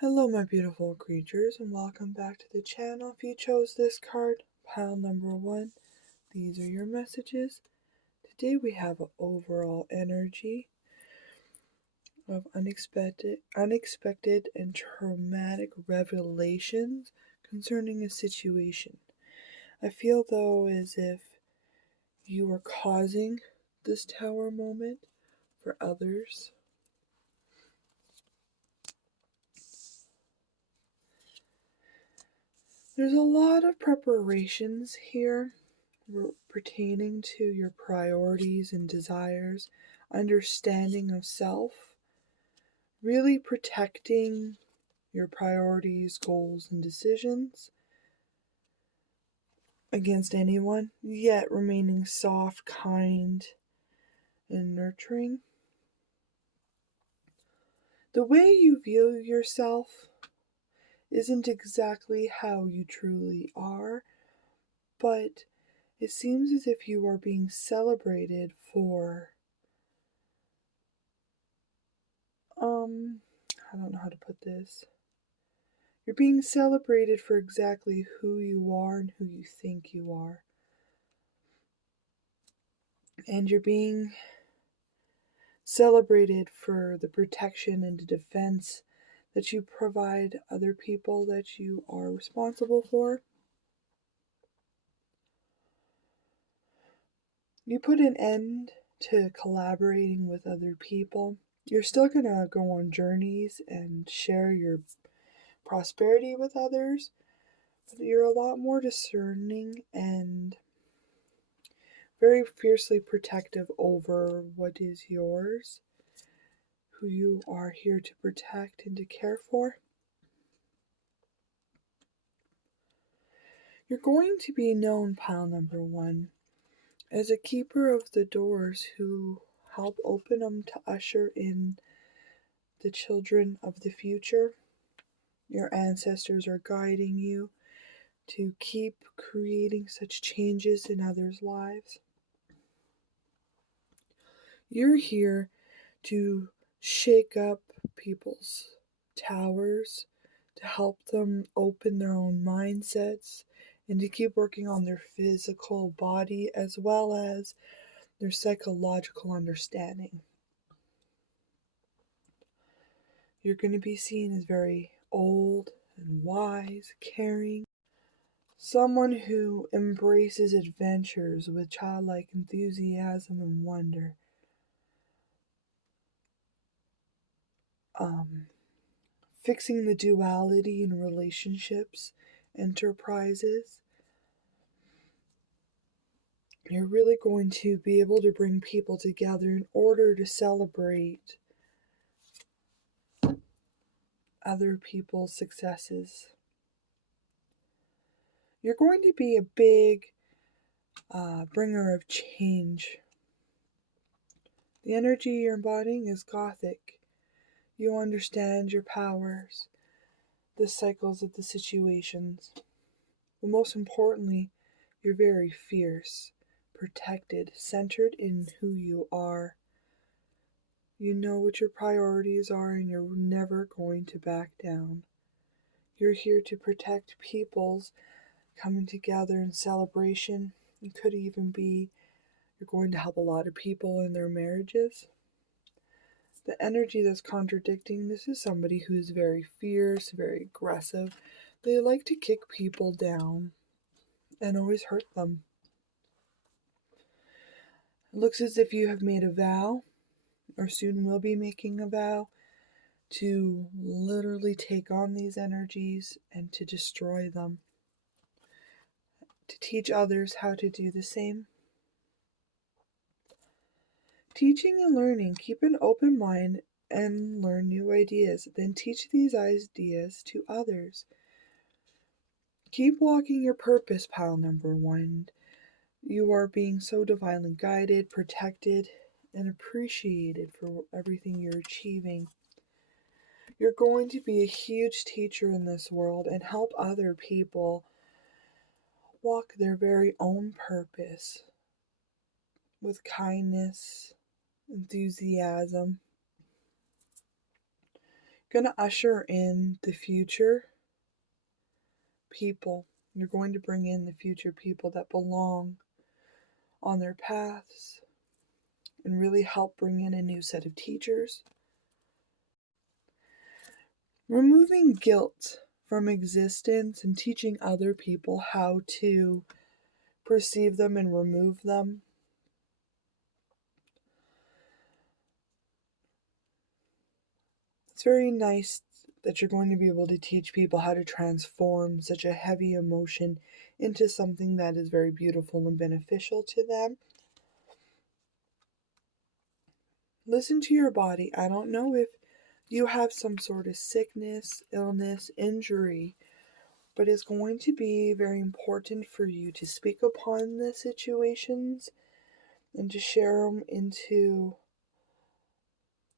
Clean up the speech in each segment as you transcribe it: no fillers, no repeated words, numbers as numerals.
Hello, my beautiful creatures, and welcome back to the channel. If you chose this card, pile number 1, these are your messages. Today we have an overall energy of unexpected and traumatic revelations concerning a situation. I feel though as if you are causing this tower moment for others. There's a lot of preparations here pertaining to your priorities and desires, understanding of self, really protecting your priorities, goals, and decisions against anyone, yet remaining soft, kind, and nurturing. The way you view yourself isn't exactly how you truly are, but it seems as if you are being celebrated for, I don't know how to put this. You're being celebrated for exactly who you are and who you think you are. And you're being celebrated for the protection and the defense that you provide other people that you are responsible for. You put an end to collaborating with other people. You're still going to go on journeys and share your prosperity with others, but you're a lot more discerning and very fiercely protective over what is yours, who you are here to protect and to care for. You're going to be known, pile number 1, as a keeper of the doors who help open them to usher in the children of the future. Your ancestors are guiding you to keep creating such changes in others' lives. You're here to shake up people's towers, to help them open their own mindsets, and to keep working on their physical body as well as their psychological understanding. You're going to be seen as very old and wise, caring, someone who embraces adventures with childlike enthusiasm and wonder. Fixing the duality in relationships, enterprises. You're really going to be able to bring people together in order to celebrate other people's successes. You're going to be a big bringer of change. The energy you're embodying is Gothic. You understand your powers, the cycles of the situations. But most importantly, you're very fierce, protected, centered in who you are. You know what your priorities are and you're never going to back down. You're here to protect people's coming together in celebration. It could even be you're going to help a lot of people in their marriages. The energy that's contradicting this is somebody who's very fierce, very aggressive. They like to kick people down and always hurt them. It looks as if you have made a vow, or soon will be making a vow, to literally take on these energies and to destroy them, to teach others how to do the same. Teaching and learning. Keep an open mind and learn new ideas. Then teach these ideas to others. Keep walking your purpose, pile number 1. You are being so divinely guided, protected, and appreciated for everything you're achieving. You're going to be a huge teacher in this world and help other people walk their very own purpose with kindness, enthusiasm. Going to usher in the future people. You're going to bring in the future people that belong on their paths and really help bring in a new set of teachers. Removing guilt from existence and teaching other people how to perceive them and remove them. It's very nice that you're going to be able to teach people how to transform such a heavy emotion into something that is very beautiful and beneficial to them. Listen to your body. I don't know if you have some sort of sickness, illness, injury, but it's going to be very important for you to speak upon the situations and to share them into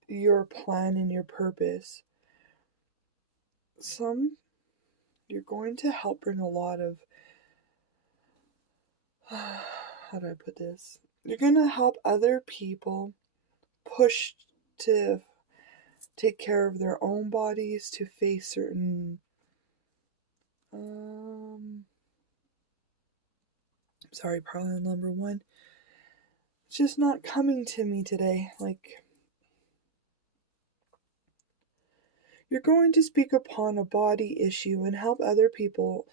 your plan and your purpose. You're going to help bring a lot of, how do I put this? You're going to help other people push to take care of their own bodies, to face certain, sorry, pile number one. It's just not coming to me today. You're going to speak upon a body issue and help other people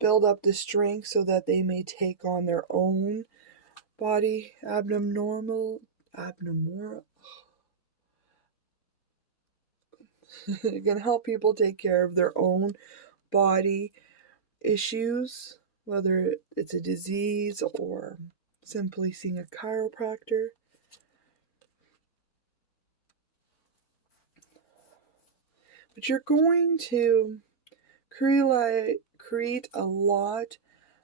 build up the strength so that they may take on their own body abnormal. You're going to help people take care of their own body issues, whether it's a disease or simply seeing a chiropractor. But you're going to create a lot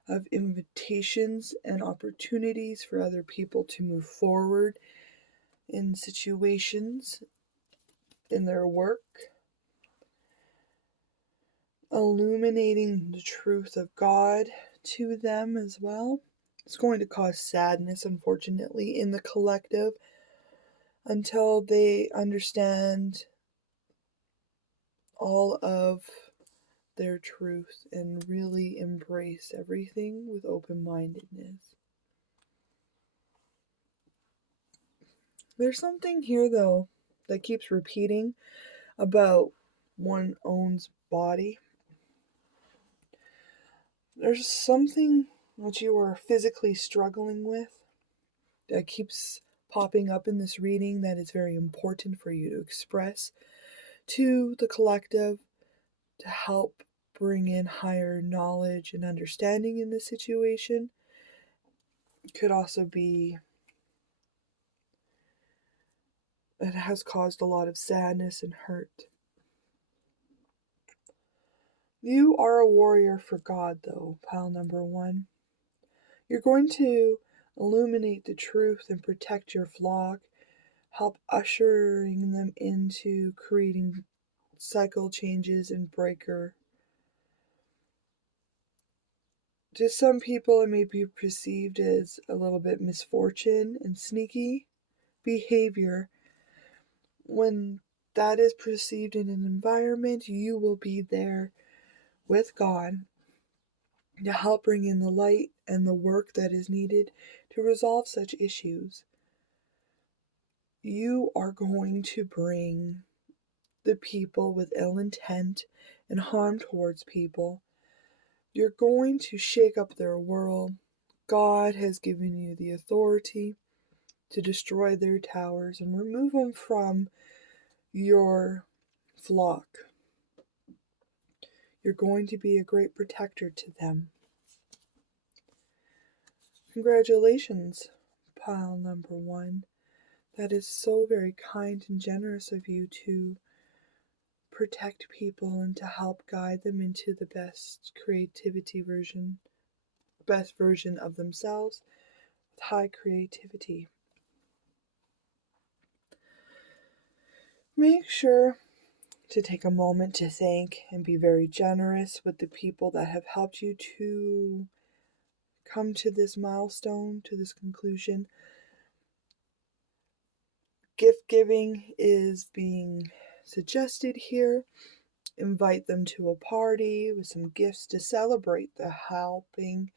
of invitations and opportunities for other people to move forward in situations in their work, illuminating the truth of God to them as well. It's going to cause sadness, unfortunately, in the collective until they understand all of their truth and really embrace everything with open-mindedness. There's something here, though, that keeps repeating about one's own body. There's something that you are physically struggling with that keeps popping up in this reading that is very important for you to express to the collective to help bring in higher knowledge and understanding in this situation. It could also be that it has caused a lot of sadness and hurt. You are a warrior for God, though, pile number one. You're going to illuminate the truth and protect your flock, help ushering them into creating cycle changes and breaker. To some people, it may be perceived as a little bit misfortune and sneaky behavior. When that is perceived in an environment, you will be there with God to help bring in the light and the work that is needed to resolve such issues. You are going to bring the people with ill intent and harm towards people. You're going to shake up their world. God has given you the authority to destroy their towers and remove them from your flock. You're going to be a great protector to them. Congratulations, pile number one. That is so very kind and generous of you to protect people and to help guide them into the best version of themselves with high creativity. Make sure to take a moment to thank and be very generous with the people that have helped you to come to this milestone, to this conclusion. Gift giving is being suggested here. Invite them to a party with some gifts to celebrate the helping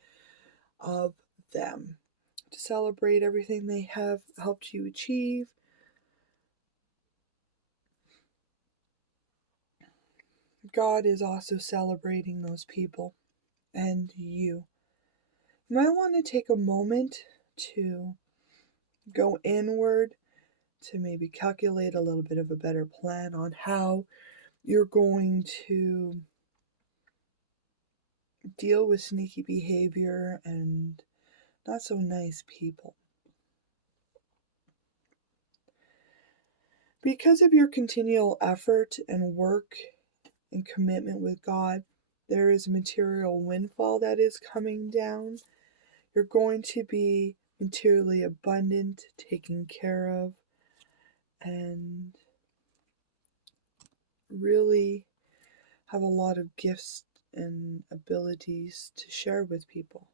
of them, to celebrate everything they have helped you achieve. God is also celebrating those people and you. You might want to take a moment to go inward, to maybe calculate a little bit of a better plan on how you're going to deal with sneaky behavior and not so nice people. Because of your continual effort and work and commitment with God, there is a material windfall that is coming down. You're going to be materially abundant, taken care of, and really have a lot of gifts and abilities to share with people.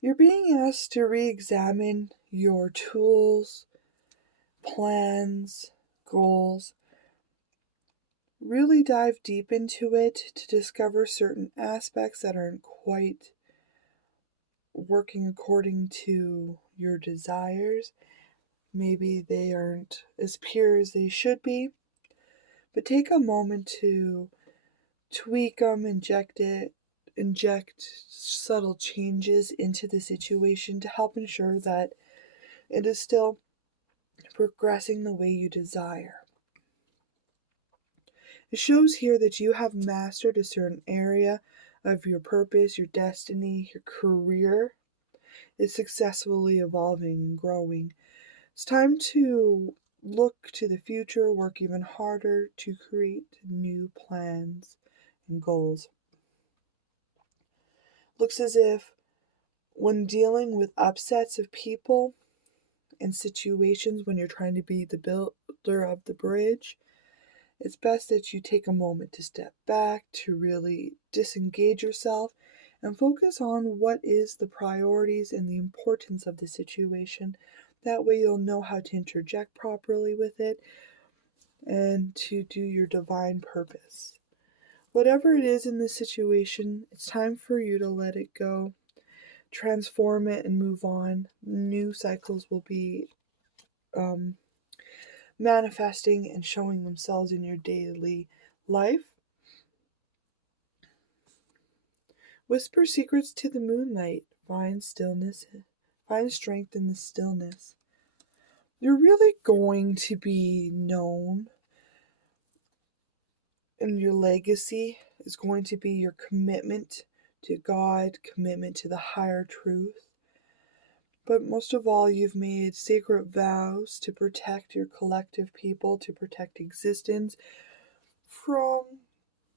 You're being asked to re-examine your tools, plans, goals. Really dive deep into it to discover certain aspects that aren't quite working according to your desires. Maybe they aren't as pure as they should be, but take a moment to tweak them, inject subtle changes into the situation to help ensure that it is still progressing the way you desire. It shows here that you have mastered a certain area of your purpose, your destiny, your career is successfully evolving and growing. It's time to look to the future, work even harder to create new plans and goals. Looks as if when dealing with upsets of people and situations, when you're trying to be the builder of the bridge, it's best that you take a moment to step back, to really disengage yourself and focus on what is the priorities and the importance of the situation. That way you'll know how to interject properly with it and to do your divine purpose. Whatever it is in this situation, it's time for you to let it go, transform it, and move on. New cycles will be manifesting and showing themselves in your daily life. Whisper secrets to the moonlight. Find stillness. Find strength in the stillness. You're really going to be known, and your legacy is going to be your commitment to God, commitment to the higher truth. But most of all, you've made sacred vows to protect your collective people, to protect existence from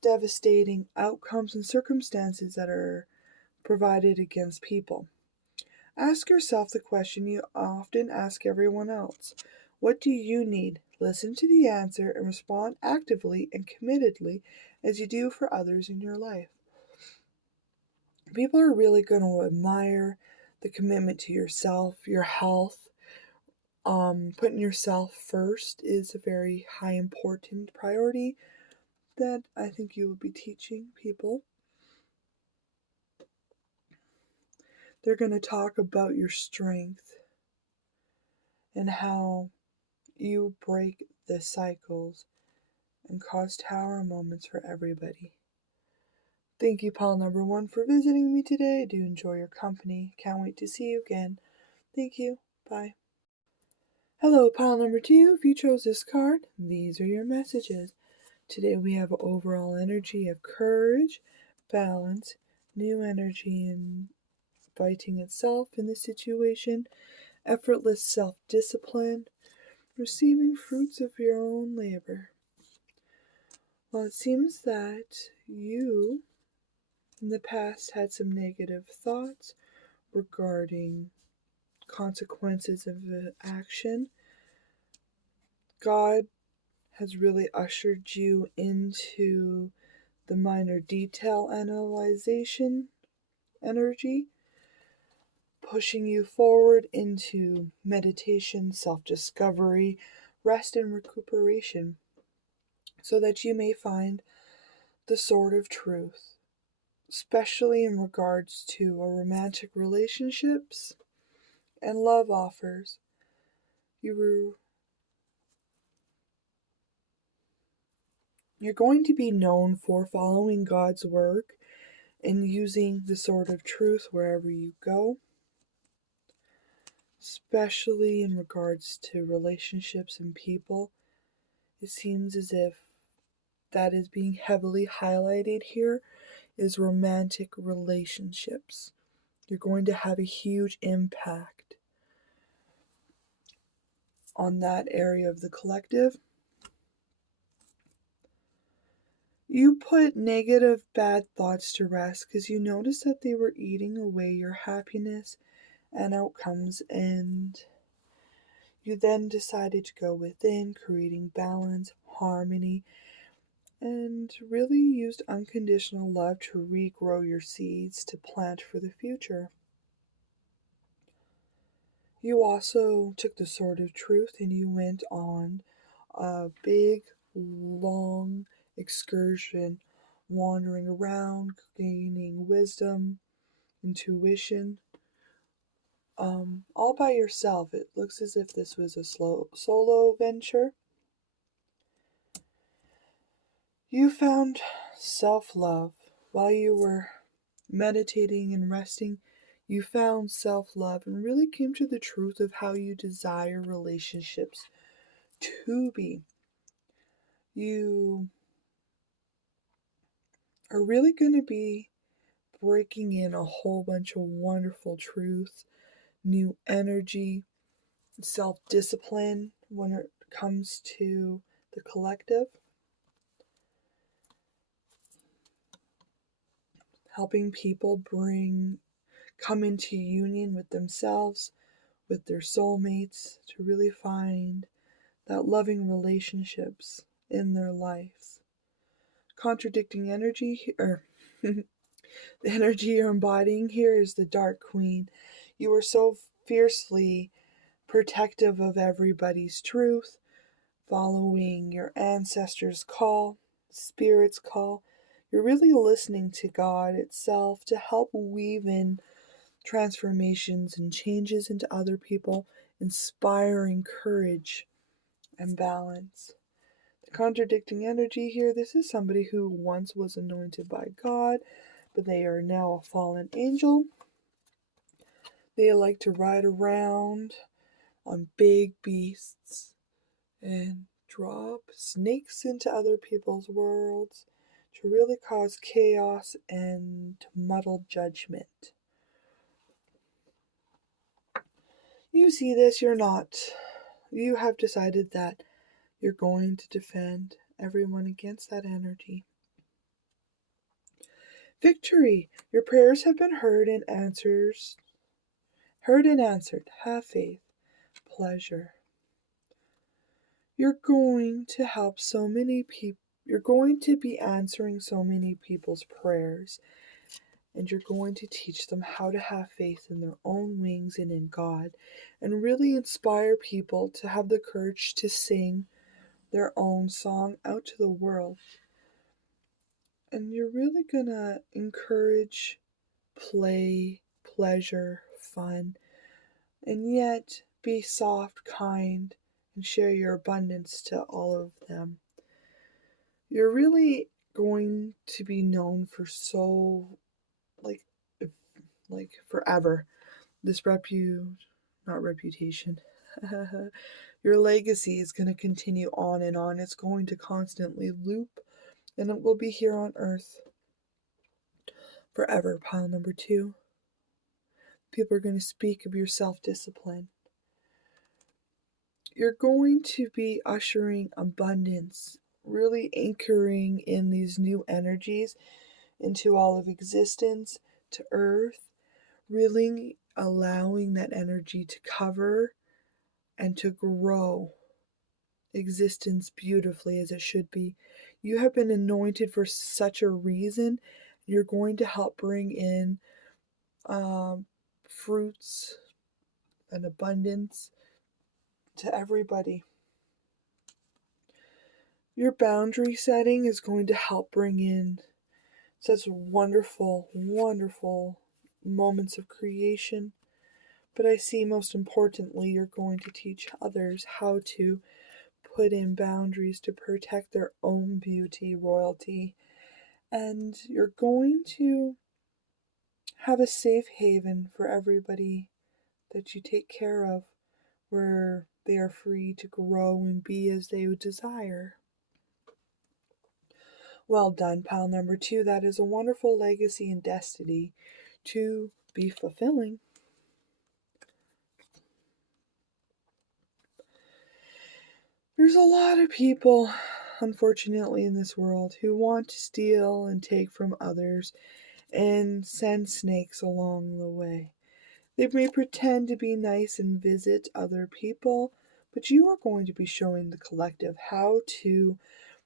devastating outcomes and circumstances that are provided against people. Ask yourself the question you often ask everyone else. What do you need? Listen to the answer and respond actively and committedly as you do for others in your life. People are really going to admire the commitment to yourself, your health. Putting yourself first is a very high important priority that I think you will be teaching people. They're going to talk about your strength and how you break the cycles and cause tower moments for everybody. Thank you, pile number 1, for visiting me today. I do enjoy your company. Can't wait to see you again. Thank you. Bye. Hello, pile number 2. If you chose this card, these are your messages. Today we have overall energy of courage, balance, new energy in fighting itself in the situation, effortless self-discipline, receiving fruits of your own labor. Well, it seems that you in the past had some negative thoughts regarding consequences of action. God has really ushered you into the minor detail analyzation energy, pushing you forward into meditation, self-discovery, rest, and recuperation. so that you may find the sword of truth, especially in regards to a romantic relationships and love offers. You're going to be known for following God's work and using the sword of truth wherever you go, especially in regards to relationships and people. It seems as if that is being heavily highlighted here is romantic relationships. You're going to have a huge impact on that area of the collective. You put negative, bad thoughts to rest because you noticed that they were eating away your happiness and outcomes, and you then decided to go within, creating balance, harmony, and really used unconditional love to regrow your seeds to plant for the future. You also took the sword of truth and you went on a big, long excursion, wandering around, gaining wisdom, intuition, all by yourself. It looks as if this was a solo venture. You found self-love while you were meditating and resting. You found self-love and really came to the truth of how you desire relationships to be. You are really going to be breaking in a whole bunch of wonderful truths, new energy, self-discipline when it comes to the collective, helping people come into union with themselves, with their soulmates, to really find that loving relationships in their lives. Contradicting energy, or the energy you're embodying here is the Dark Queen. You are so fiercely protective of everybody's truth, following your ancestors' call, Spirit's call. You're really listening to God itself to help weave in transformations and changes into other people, inspiring courage and balance. The contradicting energy here, this is somebody who once was anointed by God, but they are now a fallen angel. They like to ride around on big beasts and drop snakes into other people's worlds to really cause chaos and muddle judgment. You see this, you're not. You have decided that you're going to defend everyone against that energy. Victory! Your prayers have been heard and answered. Have faith. Pleasure. You're going to help so many people. You're going to be answering so many people's prayers, and you're going to teach them how to have faith in their own wings and in God, and really inspire people to have the courage to sing their own song out to the world. And you're really gonna encourage play, pleasure, fun, and yet be soft, kind, and share your abundance to all of them. You're really going to be known for so, like forever. This not reputation. Your legacy is going to continue on and on. It's going to constantly loop, and it will be here on Earth forever. Pile number 2. People are going to speak of your self-discipline. You're going to be ushering abundance, really anchoring in these new energies into all of existence, to Earth, really allowing that energy to cover and to grow existence beautifully as it should be. You have been anointed for such a reason. You're going to help bring in fruits and abundance to everybody. Your boundary setting is going to help bring in such wonderful, wonderful moments of creation. But I see most importantly, you're going to teach others how to put in boundaries to protect their own beauty, royalty, and you're going to have a safe haven for everybody that you take care of, where they are free to grow and be as they would desire. Well done, pal number 2. That is a wonderful legacy and destiny to be fulfilling. There's a lot of people, unfortunately, in this world who want to steal and take from others and send snakes along the way. They may pretend to be nice and visit other people, but you are going to be showing the collective how to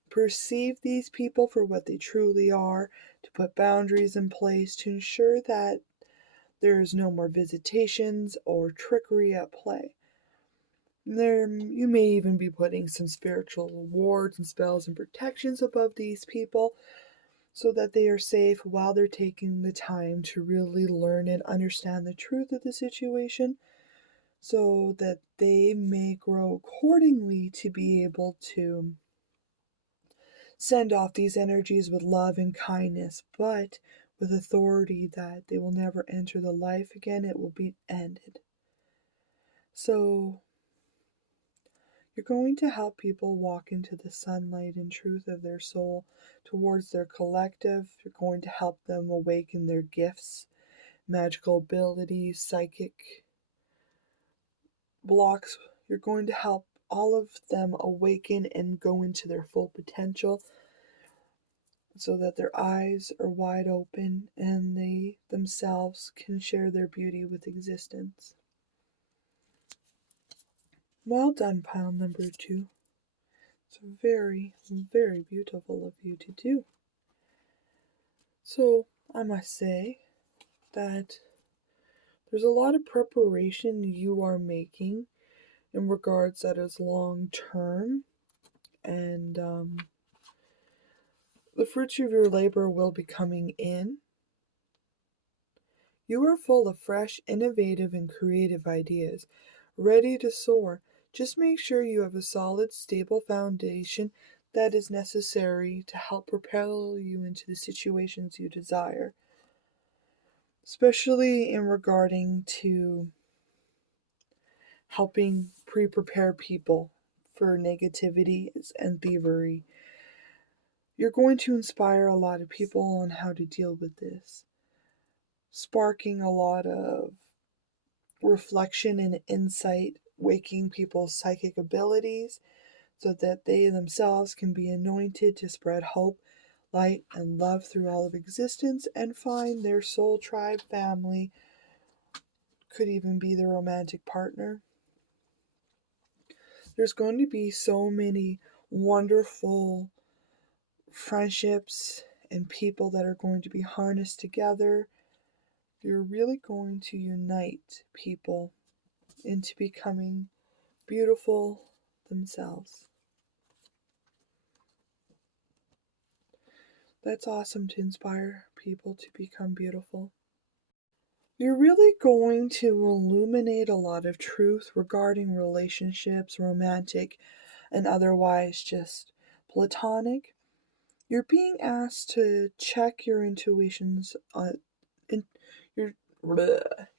perceive these people for what they truly are, to put boundaries in place to ensure that there is no more visitations or trickery at play. You may even be putting some spiritual wards and spells and protections above these people so that they are safe while they're taking the time to really learn and understand the truth of the situation, so that they may grow accordingly to be able to send off these energies with love and kindness, but with authority that they will never enter the life again. It will be ended. So you're going to help people walk into the sunlight and truth of their soul towards their collective. You're going to help them awaken their gifts, magical abilities, psychic blocks. You're going to help all of them awaken and go into their full potential so that their eyes are wide open and they themselves can share their beauty with existence. Well done, pile number 2. It's very, very beautiful of you to do. So, I must say that there's a lot of preparation you are making in regards that is long term, and the fruits of your labor will be coming in. You are full of fresh, innovative, and creative ideas, ready to soar. Just make sure you have a solid, stable foundation that is necessary to help propel you into the situations you desire, especially in regarding to helping pre-prepare people for negativity and thievery. You're going to inspire a lot of people on how to deal with this, sparking a lot of reflection and insight, waking people's psychic abilities so that they themselves can be anointed to spread hope, light, and love through all of existence and find their soul tribe family, could even be their romantic partner. There's going to be so many wonderful friendships and people that are going to be harnessed together. You're really going to unite people into becoming beautiful themselves. That's awesome, to inspire people to become beautiful. You're really going to illuminate a lot of truth regarding relationships, romantic and otherwise just platonic. You're being asked to check your intuitions in, you're,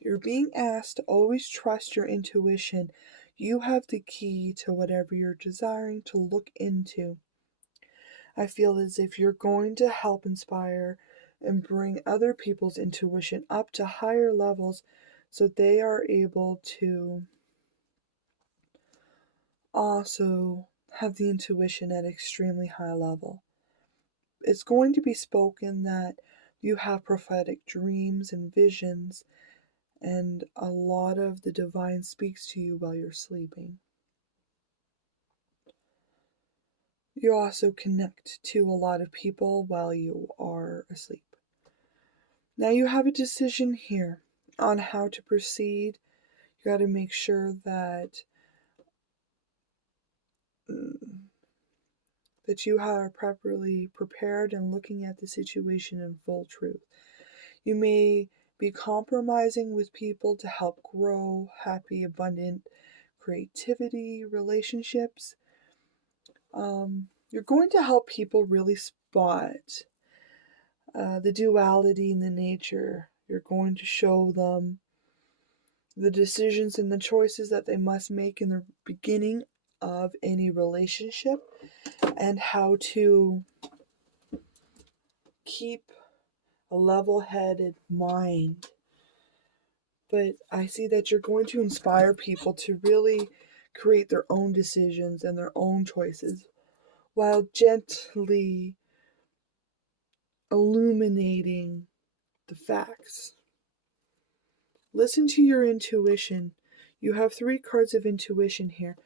you're being asked to always trust your intuition. You have the key to whatever you're desiring to look into. I feel as if you're going to help inspire and bring other people's intuition up to higher levels so they are able to also have the intuition at extremely high level. It's going to be spoken that you have prophetic dreams and visions, and a lot of the divine speaks to you while you're sleeping. You also connect to a lot of people while you are asleep. Now you have a decision here on how to proceed. You got to make sure that that you are properly prepared and looking at the situation in full truth. You may be compromising with people to help grow happy, abundant creativity relationships. You're going to help people really spot the duality in the nature. You're going to show them the decisions and the choices that they must make in the beginning of any relationship, and how to keep a level-headed mind. But I see that you're going to inspire people to really create their own decisions and their own choices while gently illuminating the facts. Listen to your intuition. You have 3 cards of intuition here.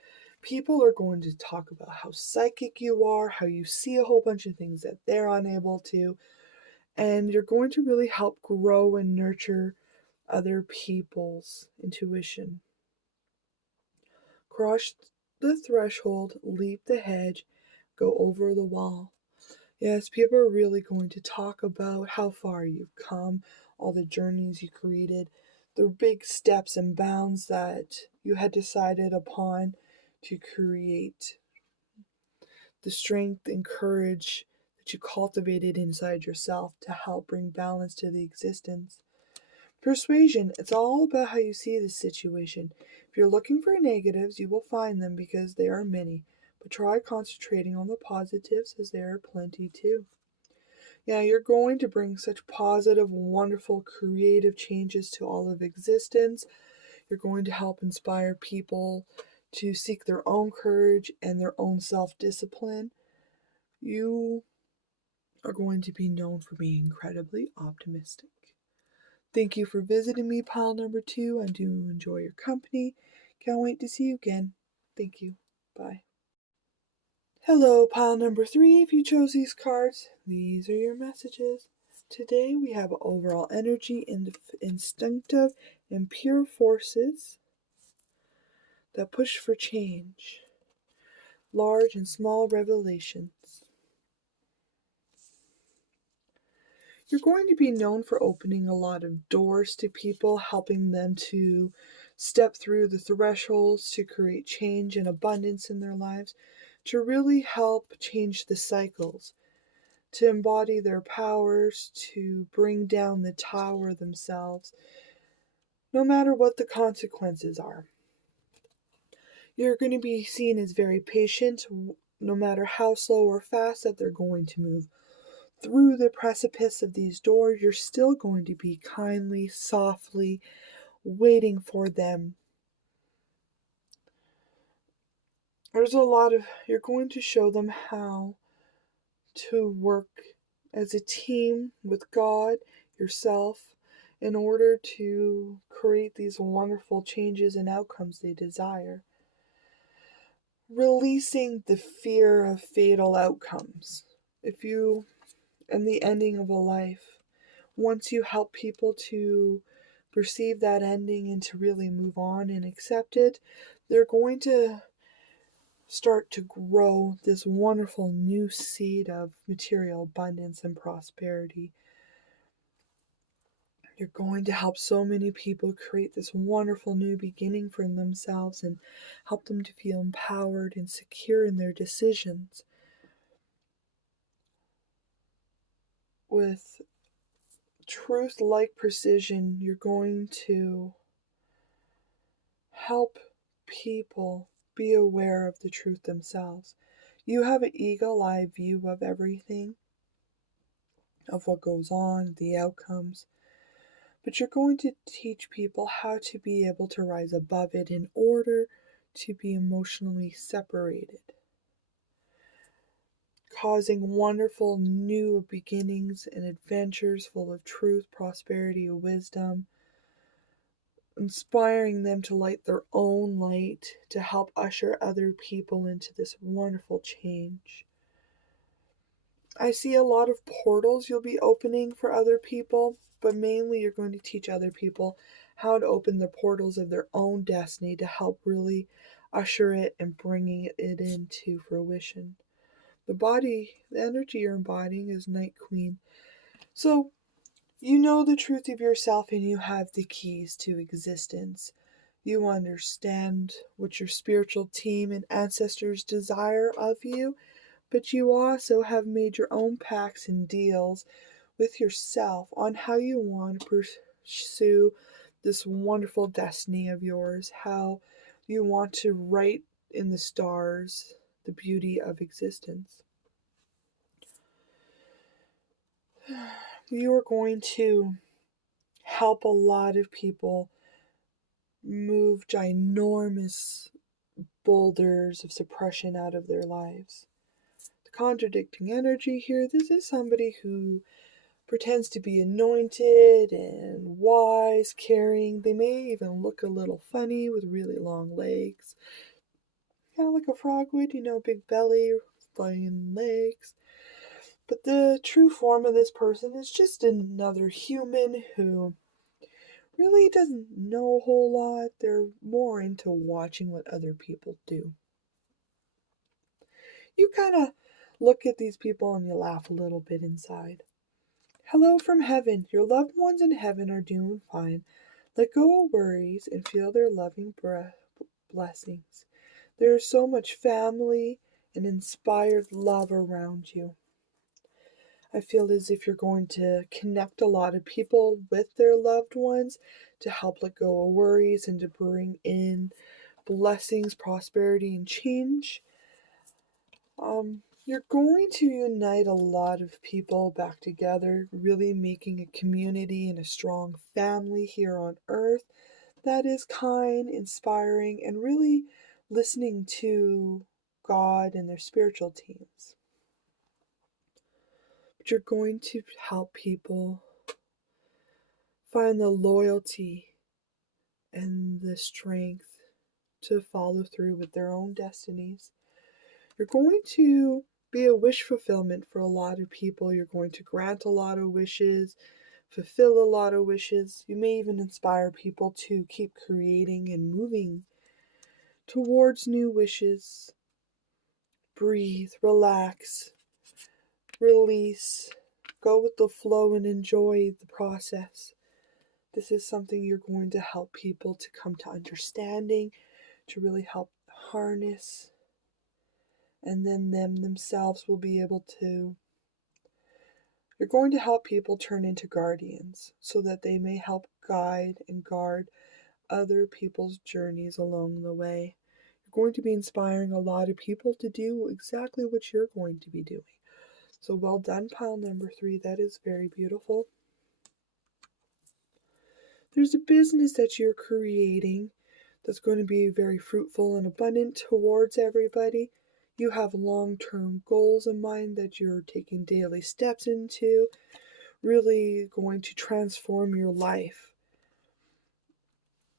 People are going to talk about how psychic you are, how you see a whole bunch of things that they're unable to, and you're going to really help grow and nurture other people's intuition. Cross the threshold, leap the hedge, go over the wall. Yes, people are really going to talk about how far you've come, all the journeys you created, the big steps and bounds that you had decided upon to create, the strength and courage that you cultivated inside yourself to help bring balance to the existence. Persuasion, it's all about how you see this situation. If you're looking for negatives, you will find them because there are many, but try concentrating on the positives as there are plenty too. Yeah, you're going to bring such positive, wonderful, creative changes to all of existence. You're going to help inspire people to seek their own courage and their own self-discipline. You are going to be known for being incredibly optimistic. Thank you for visiting me, pile number 2. I do enjoy your company. Can't wait to see you again. Thank you. Bye. Hello, pile number 3. If you chose these cards, these are your messages. Today we have overall energy, instinctive, and pure forces that push for change. Large and small revelations. You're going to be known for opening a lot of doors to people, helping them to step through the thresholds to create change and abundance in their lives, to really help change the cycles, to embody their powers, to bring down the tower themselves, no matter what the consequences are. You're going to be seen as very patient, no matter how slow or fast that they're going to move through the precipice of these doors. You're still going to be kindly, softly waiting for them. You're going to show them how to work as a team with God, yourself, in order to create these wonderful changes and outcomes they desire. Releasing the fear of fatal outcomes. In the ending of a life, once you help people to perceive that ending and to really move on and accept it, they're going to start to grow this wonderful new seed of material abundance and prosperity. You're going to help so many people create this wonderful new beginning for themselves and help them to feel empowered and secure in their decisions. With truth-like precision, you're going to help people be aware of the truth themselves. You have an eagle-eye view of everything, of what goes on, the outcomes, but you're going to teach people how to be able to rise above it in order to be emotionally separated, causing wonderful new beginnings and adventures full of truth, prosperity, and wisdom, inspiring them to light their own light to help usher other people into this wonderful change. I see a lot of portals you'll be opening for other people, but mainly you're going to teach other people how to open the portals of their own destiny to help really usher it and bringing it into fruition. The energy you're embodying is Night Queen. So, you know the truth of yourself and you have the keys to existence. You understand what your spiritual team and ancestors desire of you, but you also have made your own pacts and deals with yourself on how you want to pursue this wonderful destiny of yours, how you want to write in the stars the beauty of existence. You are going to help a lot of people move ginormous boulders of suppression out of their lives. The contradicting energy here, this is somebody who pretends to be anointed and wise, caring. They may even look a little funny with really long legs. Kind of like a frog would, big belly, flying legs. But the true form of this person is just another human who really doesn't know a whole lot. They're more into watching what other people do. You kind of look at these people and you laugh a little bit inside. Hello from heaven. Your loved ones in heaven are doing fine. Let go of worries and feel their loving blessings. There is so much family and inspired love around you. I feel as if you're going to connect a lot of people with their loved ones to help let go of worries and to bring in blessings, prosperity, and change. You're going to unite a lot of people back together, really making a community and a strong family here on earth that is kind, inspiring, and really listening to God and their spiritual teams. But you're going to help people find the loyalty and the strength to follow through with their own destinies. You're going to be a wish fulfillment for a lot of people. You're going to grant a lot of wishes, fulfill a lot of wishes. You may even inspire people to keep creating and moving towards new wishes. Breathe, relax, release, go with the flow and enjoy the process. This is something you're going to help people to come to understanding, to really help harness, and then themselves will be able to. You're going to help people turn into guardians so that they may help guide and guard other people's journeys along the way. You're going to be inspiring a lot of people to do exactly what you're going to be doing. So well done, pile number 3. That is very beautiful. There's a business that you're creating that's going to be very fruitful and abundant towards everybody. You have long-term goals in mind that you're taking daily steps into, really going to transform your life.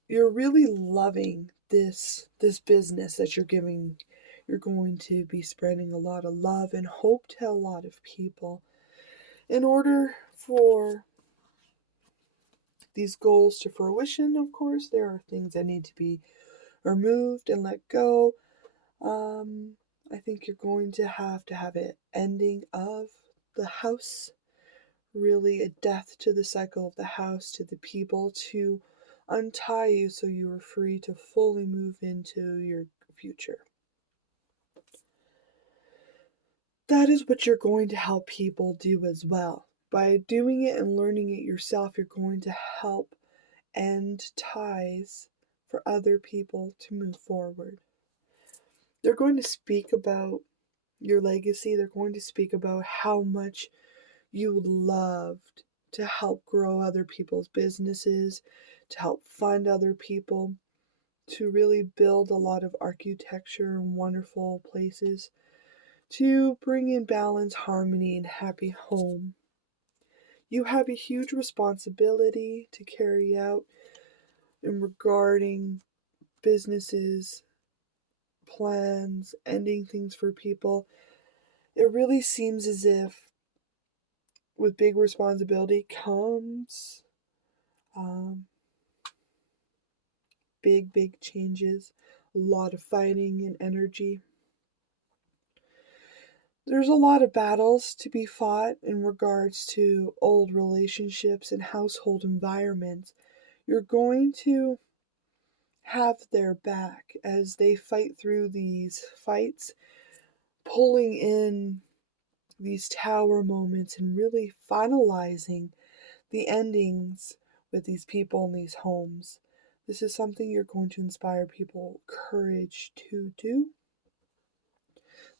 You're really loving this business that you're giving. You're going to be spreading a lot of love and hope to a lot of people. In order for these goals to fruition, of course, there are things that need to be removed and let go. I think you're going to have an ending of the house, really a death to the cycle of the house, to the people, to untie you so you are free to fully move into your future. That is what you're going to help people do as well. By doing it and learning it yourself, you're going to help end ties for other people to move forward. They're going to speak about your legacy. They're going to speak about how much you loved to help grow other people's businesses, to help fund other people, to really build a lot of architecture and wonderful places, to bring in balance, harmony, and happy home. You have a huge responsibility to carry out in regarding businesses, plans, ending things for people. It really seems as if with big responsibility comes big changes, a lot of fighting and energy. There's a lot of battles to be fought in regards to old relationships and household environments. You're going to have their back as they fight through these fights, pulling in these tower moments and really finalizing the endings with these people in these homes. This is something you're going to inspire people courage to do.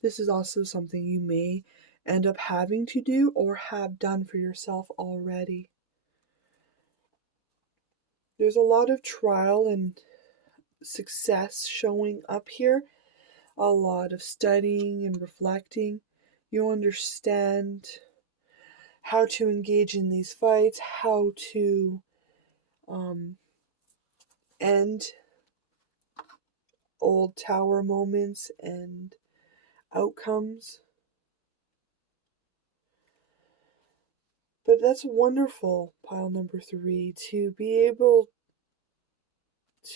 This is also something you may end up having to do or have done for yourself already. There's a lot of trial and success showing up here, a lot of studying and reflecting. You understand how to engage in these fights, how to end old tower moments and outcomes. But that's wonderful, pile number 3, to be able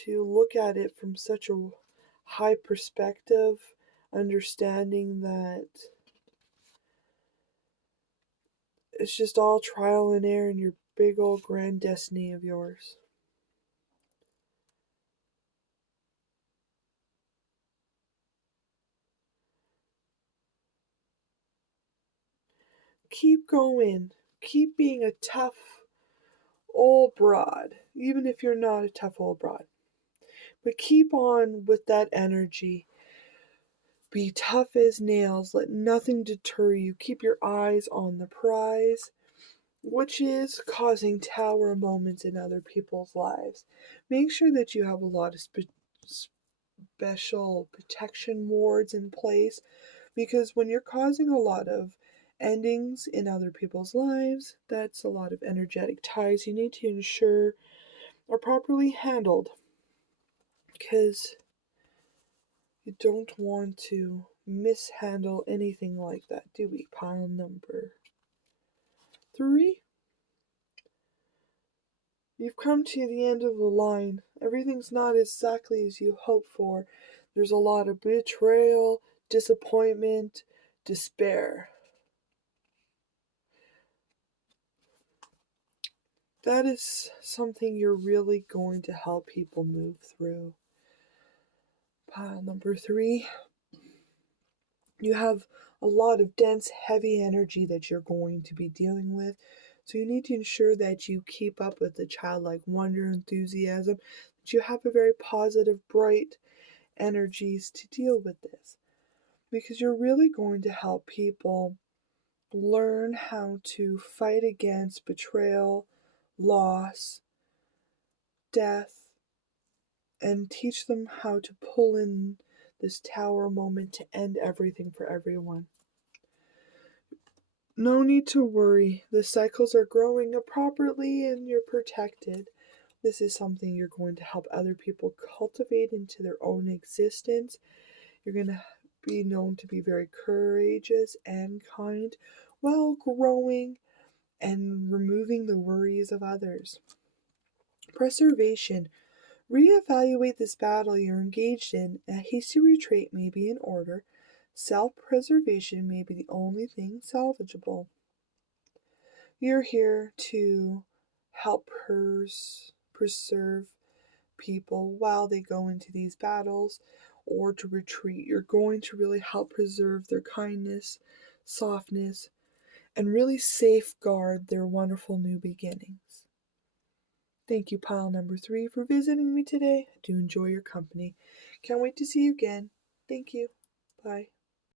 to look at it from such a high perspective, understanding that it's just all trial and error in your big old grand destiny of yours. Keep going. Keep being a tough old broad, even if you're not a tough old broad. But keep on with that energy. Be tough as nails. Let nothing deter you. Keep your eyes on the prize, which is causing tower moments in other people's lives. Make sure that you have a lot of special protection wards in place, because when you're causing a lot of endings in other people's lives, that's a lot of energetic ties you need to ensure are properly handled, because you don't want to mishandle anything like that, do we? Pile number 3. You've come to the end of the line. Everything's not exactly as you hoped for. There's a lot of betrayal, disappointment, despair. That is something you're really going to help people move through. Pile number 3. You have a lot of dense, heavy energy that you're going to be dealing with. So you need to ensure that you keep up with the childlike wonder, enthusiasm, that you have a very positive, bright energies to deal with this. Because you're really going to help people learn how to fight against betrayal, loss, death, and teach them how to pull in this tower moment to end everything for everyone. No need to worry. The cycles are growing properly and you're protected. This is something you're going to help other people cultivate into their own existence. You're going to be known to be very courageous and kind while growing and removing the worries of others. Preservation. Reevaluate this battle you're engaged in. A hasty retreat may be in order. Self-preservation may be the only thing salvageable. You're here to help preserve people while they go into these battles or to retreat. You're going to really help preserve their kindness, softness, and really safeguard their wonderful new beginnings. Thank you, pile number 3, for visiting me today. I do enjoy your company. Can't wait to see you again. Thank you. Bye.